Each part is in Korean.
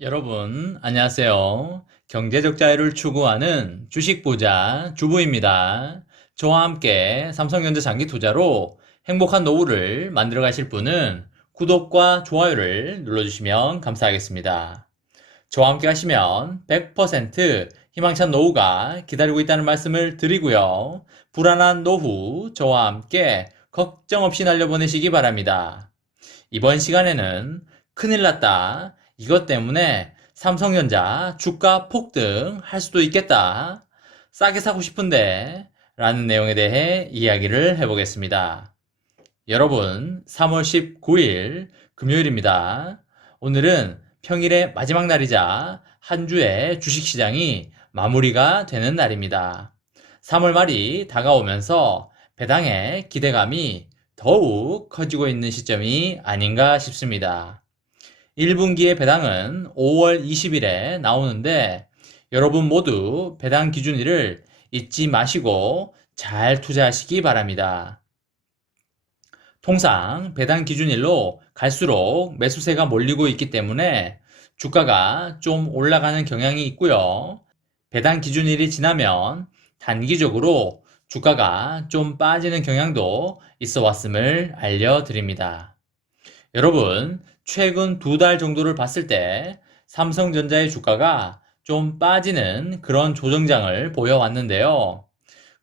여러분, 안녕하세요. 경제적 자유를 추구하는 주식부자 주부입니다. 저와 함께 삼성전자 장기 투자로 행복한 노후를 만들어 가실 분은 구독과 좋아요를 눌러주시면 감사하겠습니다. 저와 함께 하시면 100% 희망찬 노후가 기다리고 있다는 말씀을 드리고요. 불안한 노후 저와 함께 걱정 없이 날려보내시기 바랍니다. 이번 시간에는 큰일 났다. 이것 때문에 삼성전자 주가 폭등 할 수도 있겠다. 싸게 사고 싶은데 라는 내용에 대해 이야기를 해보겠습니다. 여러분, 3월 19일 금요일입니다. 오늘은 평일의 마지막 날이자 한 주의 주식시장이 마무리가 되는 날입니다. 3월 말이 다가오면서 배당의 기대감이 더욱 커지고 있는 시점이 아닌가 싶습니다. 1분기의 배당은 5월 20일에 나오는데 여러분 모두 배당 기준일을 잊지 마시고 잘 투자하시기 바랍니다. 통상 배당 기준일로 갈수록 매수세가 몰리고 있기 때문에 주가가 좀 올라가는 경향이 있고요. 배당 기준일이 지나면 단기적으로 주가가 좀 빠지는 경향도 있어 왔음을 알려드립니다. 여러분, 최근 2달 정도를 봤을 때 삼성전자의 주가가 좀 빠지는 그런 조정장을 보여왔는데요.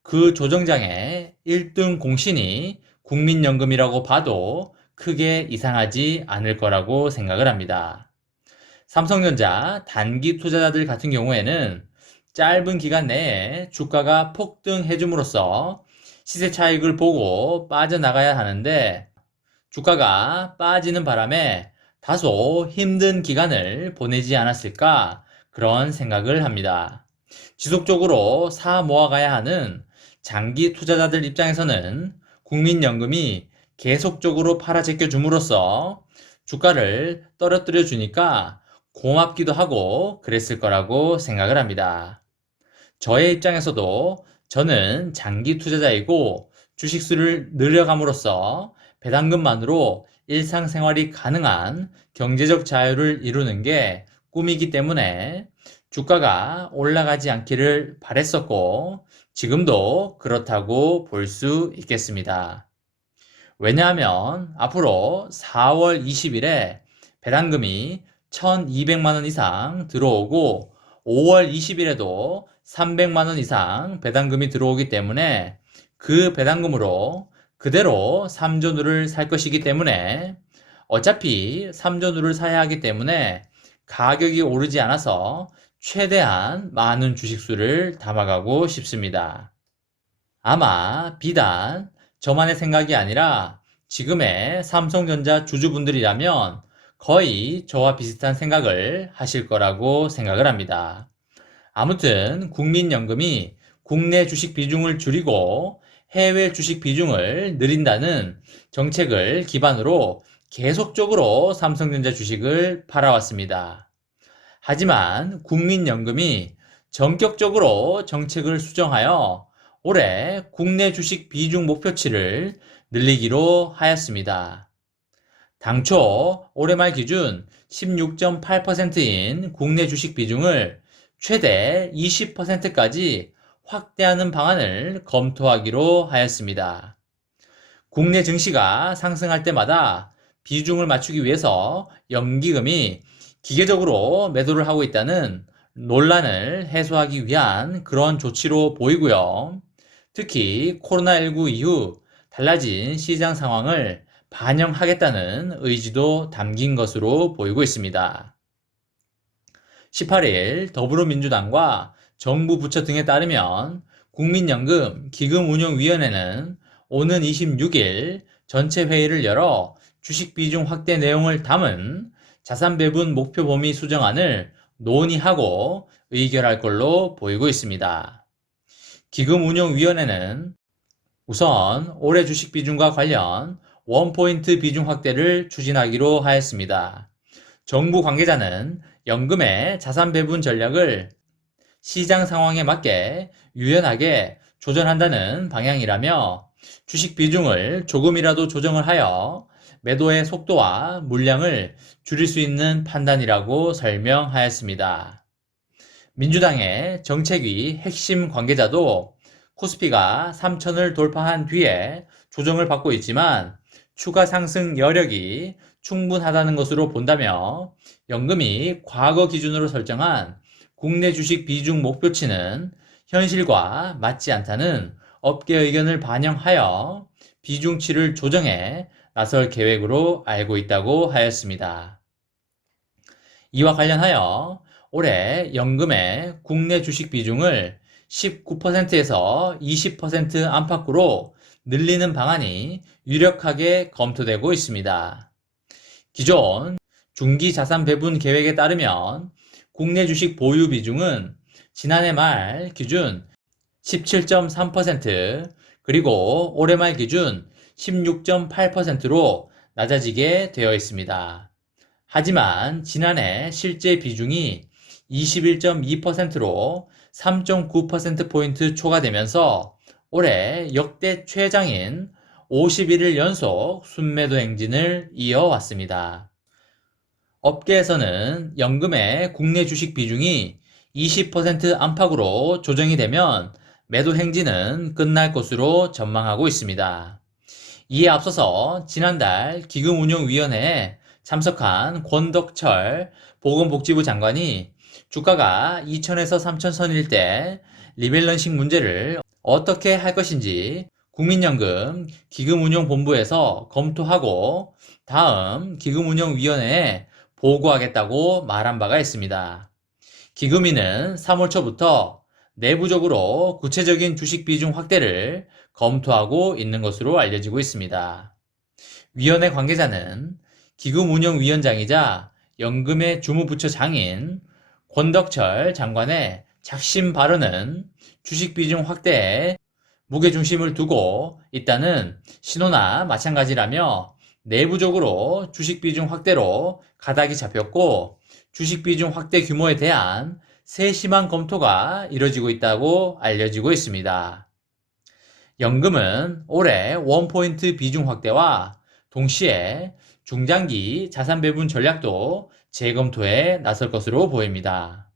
그 조정장의 1등 공신이 국민연금이라고 봐도 크게 이상하지 않을 거라고 생각을 합니다. 삼성전자 단기 투자자들 같은 경우에는 짧은 기간 내에 주가가 폭등해줌으로써 시세 차익을 보고 빠져나가야 하는데 주가가 빠지는 바람에 다소 힘든 기간을 보내지 않았을까 그런 생각을 합니다. 지속적으로 사 모아가야 하는 장기 투자자들 입장에서는 국민연금이 계속적으로 팔아제껴 줌으로써 주가를 떨어뜨려 주니까 고맙기도 하고 그랬을 거라고 생각을 합니다. 저의 입장에서도 저는 장기 투자자이고 주식수를 늘려감으로써 배당금만으로 일상생활이 가능한 경제적 자유를 이루는 게 꿈이기 때문에 주가가 올라가지 않기를 바랬었고 지금도 그렇다고 볼 수 있겠습니다. 왜냐하면 앞으로 4월 20일에 배당금이 1200만 원 이상 들어오고 5월 20일에도 300만 원 이상 배당금이 들어오기 때문에 그 배당금으로 그대로 삼전우를 살 것이기 때문에 어차피 삼전우를 사야 하기 때문에 가격이 오르지 않아서 최대한 많은 주식수를 담아가고 싶습니다. 아마 비단 저만의 생각이 아니라 지금의 삼성전자 주주분들이라면 거의 저와 비슷한 생각을 하실 거라고 생각을 합니다. 아무튼 국민연금이 국내 주식 비중을 줄이고 해외 주식 비중을 늘린다는 정책을 기반으로 계속적으로 삼성전자 주식을 팔아왔습니다. 하지만 국민연금이 전격적으로 정책을 수정하여 올해 국내 주식 비중 목표치를 늘리기로 하였습니다. 당초 올해 말 기준 16.8%인 국내 주식 비중을 최대 20%까지 확대하는 방안을 검토하기로 하였습니다. 국내 증시가 상승할 때마다 비중을 맞추기 위해서 연기금이 기계적으로 매도를 하고 있다는 논란을 해소하기 위한 그런 조치로 보이고요. 특히 코로나19 이후 달라진 시장 상황을 반영하겠다는 의지도 담긴 것으로 보이고 있습니다. 18일 더불어민주당과 정부 부처 등에 따르면 국민연금 기금운용위원회는 오는 26일 전체 회의를 열어 주식 비중 확대 내용을 담은 자산 배분 목표 범위 수정안을 논의하고 의결할 걸로 보이고 있습니다. 기금운용위원회는 우선 올해 주식 비중과 관련 원포인트 비중 확대를 추진하기로 하였습니다. 정부 관계자는 연금의 자산 배분 전략을 시장 상황에 맞게 유연하게 조정한다는 방향이라며 주식 비중을 조금이라도 조정을 하여 매도의 속도와 물량을 줄일 수 있는 판단이라고 설명하였습니다. 민주당의 정책위 핵심 관계자도 코스피가 3천을 돌파한 뒤에 조정을 받고 있지만 추가 상승 여력이 충분하다는 것으로 본다며 연금이 과거 기준으로 설정한 국내 주식 비중 목표치는 현실과 맞지 않다는 업계 의견을 반영하여 비중치를 조정해 나설 계획으로 알고 있다고 하였습니다. 이와 관련하여 올해 연금의 국내 주식 비중을 19%에서 20% 안팎으로 늘리는 방안이 유력하게 검토되고 있습니다. 기존 중기자산 배분 계획에 따르면 국내 주식 보유 비중은 지난해 말 기준 17.3% 그리고 올해 말 기준 16.8%로 낮아지게 되어 있습니다. 하지만 지난해 실제 비중이 21.2%로 3.9%포인트 초과되면서 올해 역대 최장인 51일 연속 순매도 행진을 이어왔습니다. 업계에서는 연금의 국내 주식 비중이 20% 안팎으로 조정이 되면 매도 행진은 끝날 것으로 전망하고 있습니다. 이에 앞서서 지난달 기금운용위원회에 참석한 권덕철 보건복지부 장관이 주가가 2천에서 3천 선일 때 리밸런싱 문제를 어떻게 할 것인지 국민연금 기금운용본부에서 검토하고 다음 기금운용위원회에 보고하겠다고 말한 바가 있습니다. 기금위는 3월 초부터 내부적으로 구체적인 주식 비중 확대를 검토하고 있는 것으로 알려지고 있습니다. 위원회 관계자는 기금운용위원장이자 연금의 주무부처장인 권덕철 장관의 작심 발언은 주식 비중 확대에 무게중심을 두고 있다는 신호나 마찬가지라며 내부적으로 주식 비중 확대로 가닥이 잡혔고 주식 비중 확대 규모에 대한 세심한 검토가 이뤄지고 있다고 알려지고 있습니다. 연금은 올해 원포인트 비중 확대와 동시에 중장기 자산 배분 전략도 재검토에 나설 것으로 보입니다.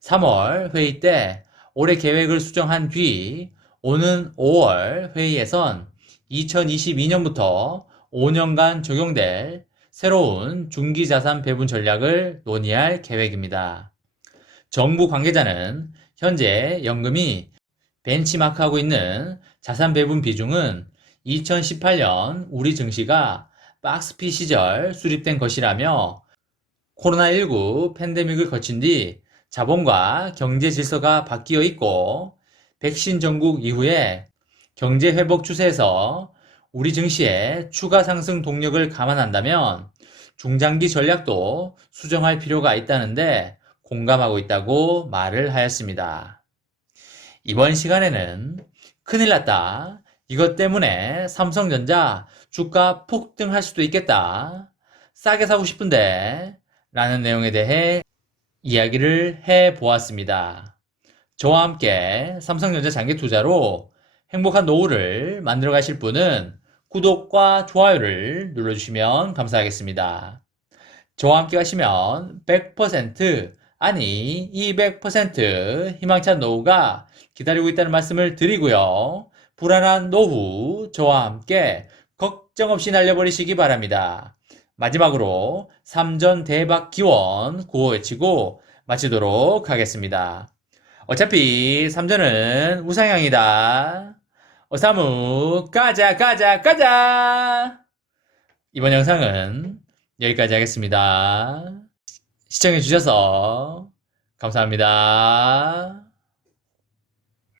3월 회의 때 올해 계획을 수정한 뒤 오는 5월 회의에선 2022년부터 5년간 적용될 새로운 중기자산 배분 전략을 논의할 계획입니다. 정부 관계자는 현재 연금이 벤치마크하고 있는 자산 배분 비중은 2018년 우리 증시가 박스피 시절 수립된 것이라며 코로나19 팬데믹을 거친 뒤 자본과 경제 질서가 바뀌어 있고 백신 전국 이후에 경제 회복 추세에서 우리 증시의 추가 상승 동력을 감안한다면 중장기 전략도 수정할 필요가 있다는데 공감하고 있다고 말을 하였습니다. 이번 시간에는 큰일 났다. 이것 때문에 삼성전자 주가 폭등할 수도 있겠다. 싸게 사고 싶은데 라는 내용에 대해 이야기를 해보았습니다. 저와 함께 삼성전자 장기 투자로 행복한 노후를 만들어 가실 분은 구독과 좋아요를 눌러주시면 감사하겠습니다. 저와 함께 가시면 100% 아니 200% 희망찬 노후가 기다리고 있다는 말씀을 드리고요. 불안한 노후 저와 함께 걱정 없이 날려버리시기 바랍니다. 마지막으로 3전 대박 기원 구호 외치고 마치도록 하겠습니다. 어차피 3전은 우상향이다. 어사무 가자 가자 가자. 이번 영상은 여기까지 하겠습니다. 시청해주셔서 감사합니다.